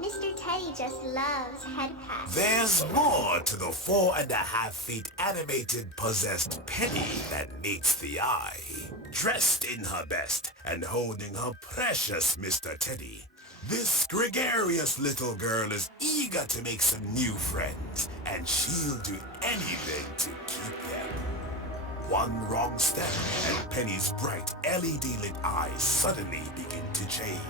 Mr. Teddy just loves head pats. There's more to the 4.5 feet animated possessed Penny that meets the eye. Dressed in her best and holding her precious Mr. Teddy, this gregarious little girl is eager to make some new friends, and she'll do anything to keep them. One wrong step, and Penny's bright LED-lit eyes suddenly begin to change.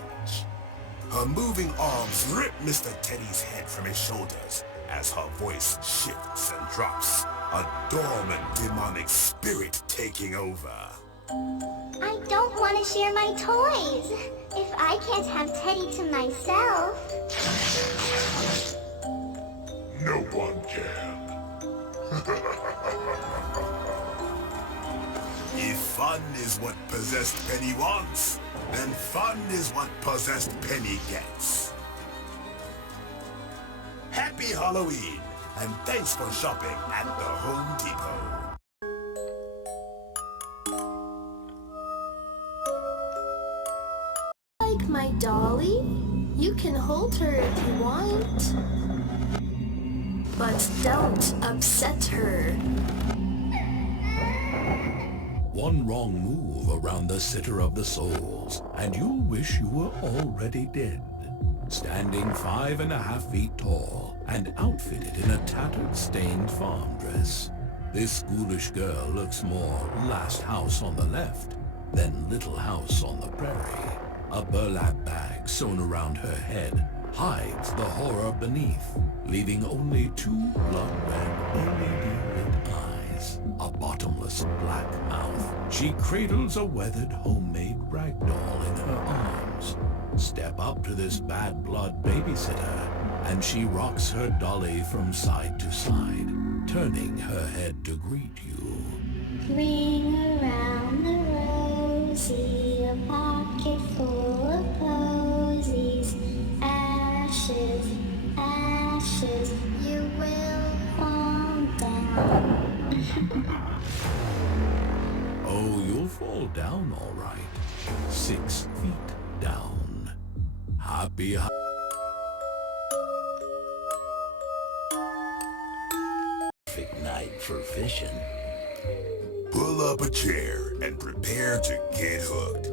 Her moving arms rip Mr. Teddy's head from his shoulders as her voice shifts and drops, a dormant demonic spirit taking over. I don't want to share my toys. If I can't have Teddy to myself... No one can. If fun is what possessed Penny wants, then fun is what possessed Penny gets. Happy Halloween, and thanks for shopping at the Home Depot. Like my dolly? You can hold her if you want. But don't upset her. One wrong move around the Sitter of the Souls, and you'll wish you were already dead. Standing 5.5 feet tall and outfitted in a tattered, stained farm dress, this ghoulish girl looks more Last House on the Left than Little House on the Prairie. A burlap bag sewn around her head hides the horror beneath, leaving only two blood-red LED-lit eyes, a bottomless black mouth. She cradles a weathered homemade rag doll in her arms. Step up to this bad blood babysitter, and she rocks her dolly from side to side, turning her head to greet you. Ring around the rosy, a pocket full of posies. Ashes, ashes, you will fall down. Oh, you'll fall down all right. 6 feet down. Happy Perfect night for fishing. Pull up a chair and prepare to get hooked.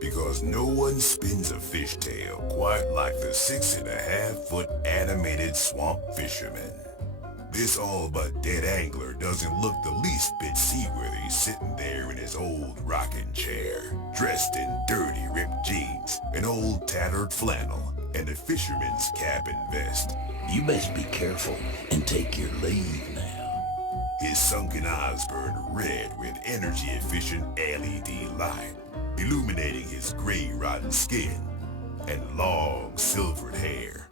Because no one spins a fishtail quite like the 6.5-foot animated swamp fisherman. This all-but-dead angler doesn't look the least bit seaworthy sitting there in his old rocking chair, dressed in dirty ripped jeans, an old tattered flannel, and a fisherman's cap and vest. You best be careful and take your leave now. His sunken eyes burn red with energy-efficient LED light, illuminating his gray rotten skin and long silvered hair.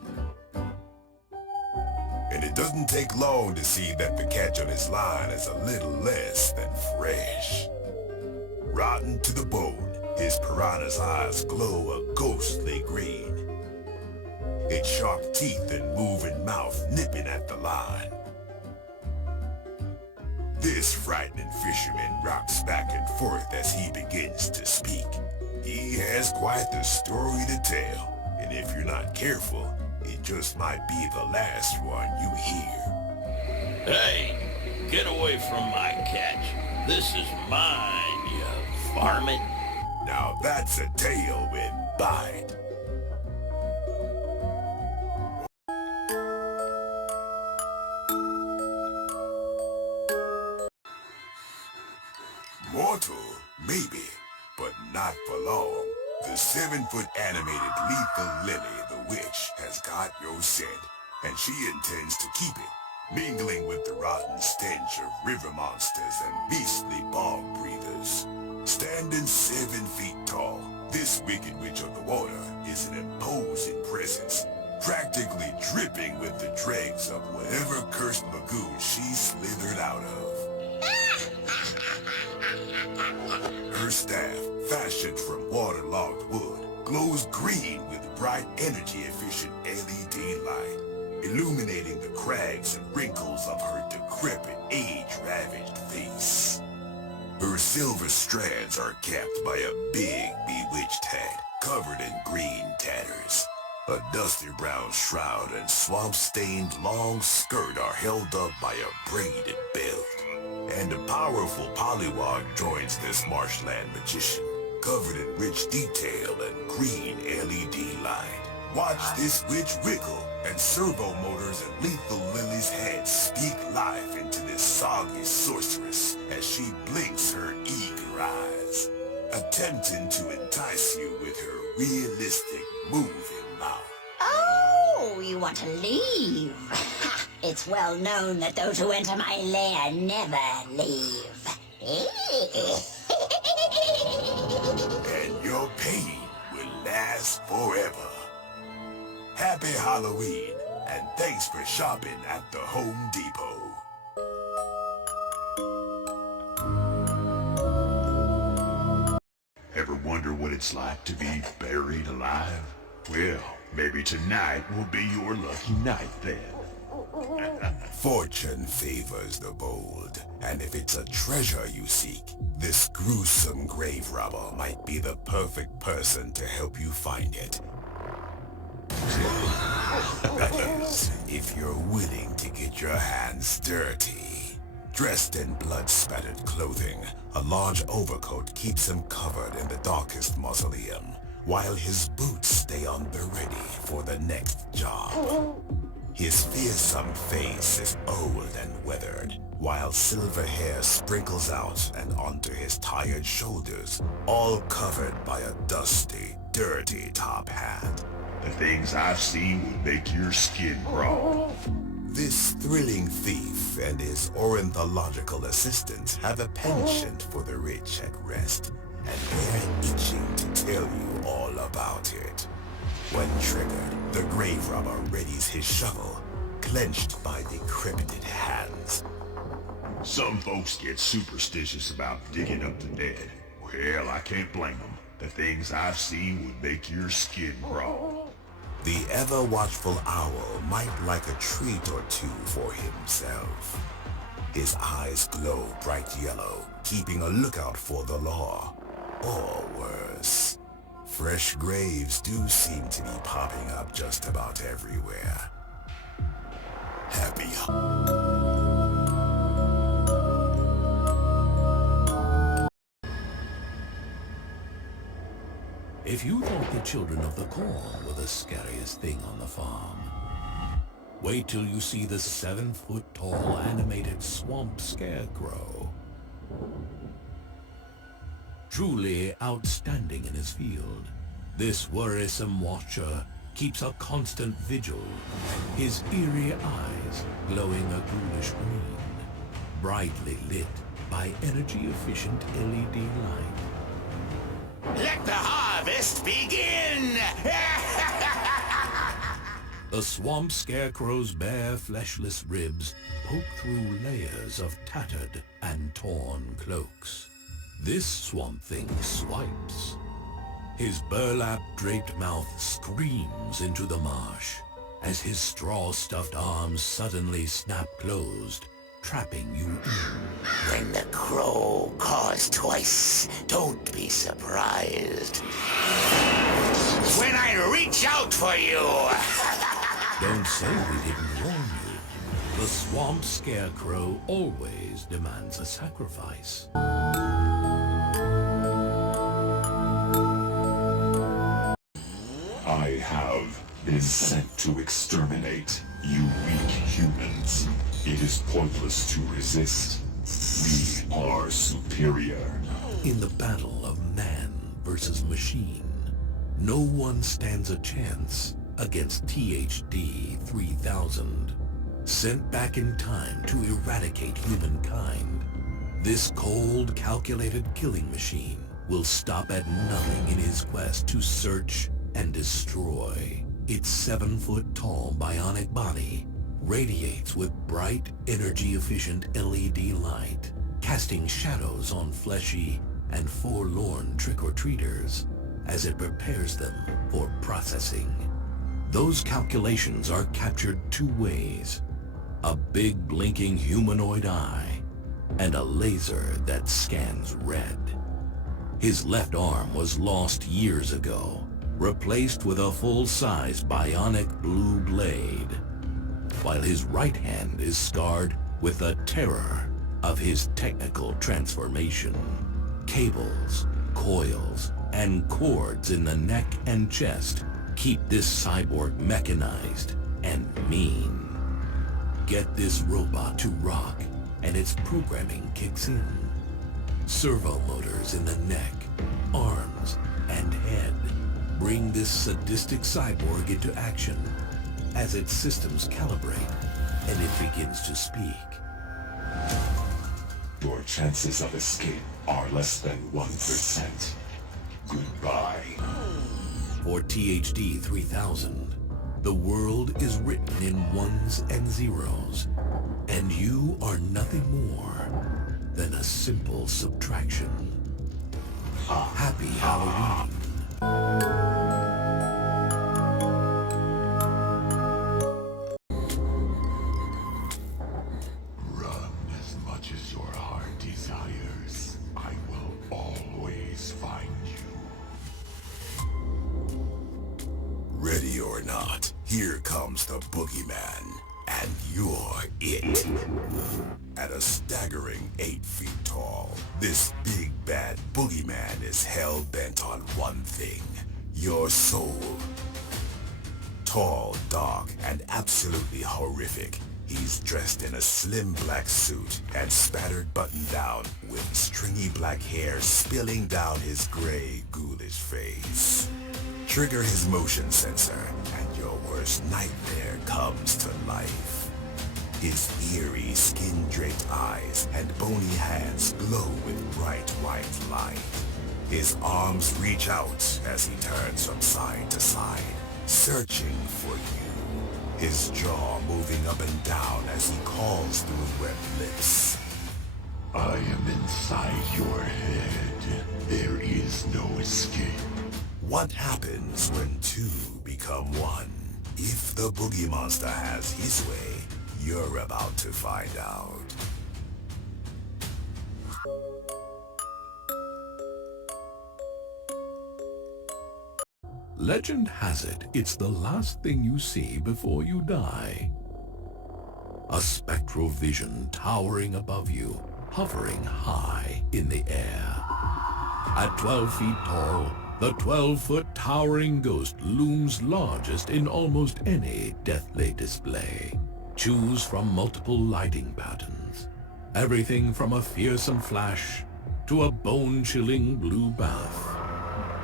And it doesn't take long to see that the catch on his line is a little less than fresh. Rotten to the bone, his piranha's eyes glow a ghostly green. Its sharp teeth and moving mouth nipping at the line. This frightening fisherman rocks back and forth as he begins to speak. He has quite the story to tell, and if you're not careful, it just might be the last one you hear. Hey, get away from my catch. This is mine, you varmint. Now that's a tale with bite. Mortal, maybe, but not for long. The 7-foot animated lethal Lily the Witch has got your scent, and she intends to keep it, mingling with the rotten stench of river monsters and beastly bog breathers. Standing 7 feet tall, this wicked witch of the water is an imposing presence, practically dripping with the dregs of whatever cursed lagoon she slithered out of. Her staff, fashioned from waterlogged wood, glows green with bright energy-efficient LED light, illuminating the crags and wrinkles of her decrepit, age-ravaged face. Her silver strands are capped by a big, bewitched hat covered in green tatters. A dusty brown shroud and swamp-stained long skirt are held up by a braided belt. And a powerful polywog joins this marshland magician, covered in rich detail and green LED light. Watch this witch wiggle, and servo motors and lethal Lily's head speak life into this soggy sorceress as she blinks her eager eyes, attempting to entice you with her realistic moving mouth. Oh, you want to leave? It's well known that those who enter my lair never leave. And your pain will last forever. Happy Halloween, and thanks for shopping at the Home Depot. Ever wonder what it's like to be buried alive? Well, maybe tonight will be your lucky night then. Fortune favors the bold, and if it's a treasure you seek, this gruesome grave robber might be the perfect person to help you find it. That is, if you're willing to get your hands dirty. Dressed in blood-spattered clothing, a large overcoat keeps him covered in the darkest mausoleum, while his boots stay on the ready for the next job. His fearsome face is old and weathered, while silver hair sprinkles out and onto his tired shoulders, all covered by a dusty, dirty top hat. The things I've seen will make your skin crawl. This thrilling thief and his ornithological assistant have a penchant for the rich at rest, and they're itching to tell you all about it. When triggered, the grave robber readies his shovel, clenched by decrepit hands. Some folks get superstitious about digging up the dead. Well, I can't blame them. The things I've seen would make your skin crawl. The ever-watchful owl might like a treat or two for himself. His eyes glow bright yellow, keeping a lookout for the law. Or worse, fresh graves do seem to be popping up just about everywhere. Happy If you thought the children of the corn were the scariest thing on the farm, wait till you see the 7-foot-tall animated swamp scarecrow. Truly outstanding in his field, this worrisome watcher keeps a constant vigil, his eerie eyes glowing a ghoulish green, brightly lit by energy-efficient LED light. Let the harvest begin! The swamp scarecrow's bare, fleshless ribs poke through layers of tattered and torn cloaks. This swamp thing swipes. His burlap-draped mouth screams into the marsh as his straw-stuffed arms suddenly snap closed, trapping you in. When the crow caws twice, don't be surprised. When I reach out for you! Don't say we didn't warn you. The swamp scarecrow always demands a sacrifice. I have been sent to exterminate you weak humans. It is pointless to resist. We are superior. In the battle of man versus machine, no one stands a chance against THD 3000. Sent back in time to eradicate humankind, this cold, calculated killing machine will stop at nothing in his quest to search and destroy. Its 7-foot-tall bionic body radiates with bright, energy-efficient LED light, casting shadows on fleshy and forlorn trick-or-treaters as it prepares them for processing. Those calculations are captured two ways: a big blinking humanoid eye and a laser that scans red. His left arm was lost years ago, replaced with a full-size bionic blue blade, while his right hand is scarred with the terror of his technical transformation. Cables, coils, and cords in the neck and chest keep this cyborg mechanized and mean. Get this robot to rock, and its programming kicks in. Servo motors in the neck, arms, and head bring this sadistic cyborg into action as its systems calibrate and it begins to speak. Your chances of escape are less than 1%. Goodbye. For THD 3000, the world is written in ones and zeros, and you are nothing more than a simple subtraction. Happy Halloween. Run as much as your heart desires. I will always find you. Ready or not, here comes the Boogeyman, and you're it. At a staggering 8 feet tall, this big bad Boogeyman is hell-bent on one thing, your soul. Tall, dark, and absolutely horrific, he's dressed in a slim black suit and spattered button-down with stringy black hair spilling down his gray, ghoulish face. Trigger his motion sensor, and your worst nightmare comes to life. His eerie, skin-draped eyes and bony hands glow with bright white light. His arms reach out as he turns from side to side, searching for you. His jaw moving up and down as he calls through webbed lips. I am inside your head. There is no escape. What happens when two become one? If the Boogie Monster has his way, you're about to find out. Legend has it, it's the last thing you see before you die. A spectral vision towering above you, hovering high in the air. At 12 feet tall, the 12-foot towering ghost looms largest in almost any deathly display. Choose from multiple lighting patterns. Everything from a fearsome flash to a bone-chilling blue bath.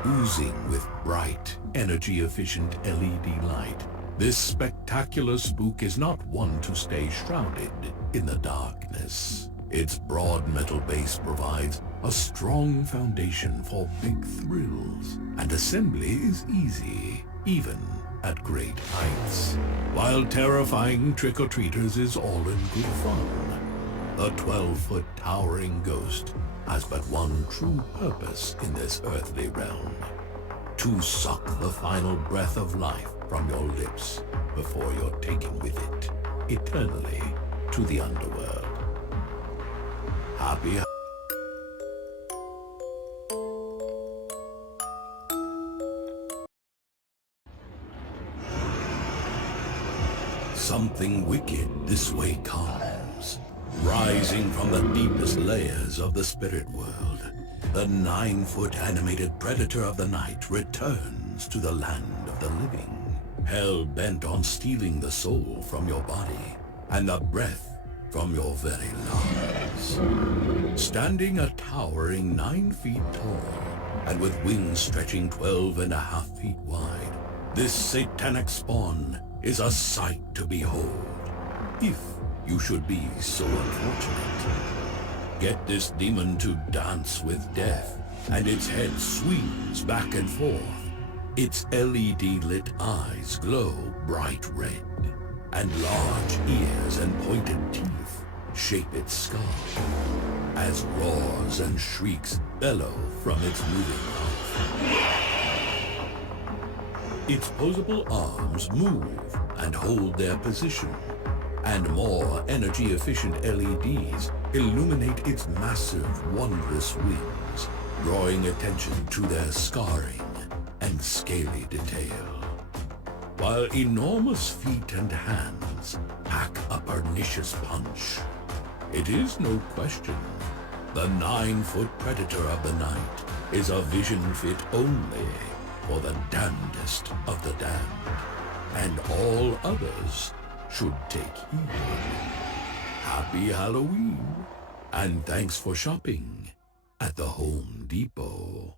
Oozing with bright, energy-efficient LED light, this spectacular spook is not one to stay shrouded in the darkness. Its broad metal base provides a strong foundation for big thrills, and assembly is easy, even at great heights. While terrifying trick-or-treaters is all in good fun, the 12-foot towering ghost has but one true purpose in this earthly realm: to suck the final breath of life from your lips before you're taken with it eternally to the underworld. Happy Something wicked this way comes. Rising from the deepest layers of the spirit world, the 9-foot animated predator of the night returns to the land of the living, hell-bent on stealing the soul from your body and the breath from your very lungs. Standing a towering 9 feet tall and with wings stretching 12.5 feet wide, this satanic spawn is a sight to behold, if you should be so unfortunate. Get this demon to dance with death, and its head swings back and forth. Its LED-lit eyes glow bright red, and large ears and pointed teeth shape its skull, as roars and shrieks bellow from its moving mouth. Its posable arms move and hold their position, and more energy-efficient LEDs illuminate its massive, wondrous wings, drawing attention to their scarring and scary scaly detail. While enormous feet and hands pack a pernicious punch, it is no question the 9-foot predator of the night is a vision fit only for the damnedest of the damned, and all others should take heed. Happy Halloween, and thanks for shopping at the Home Depot.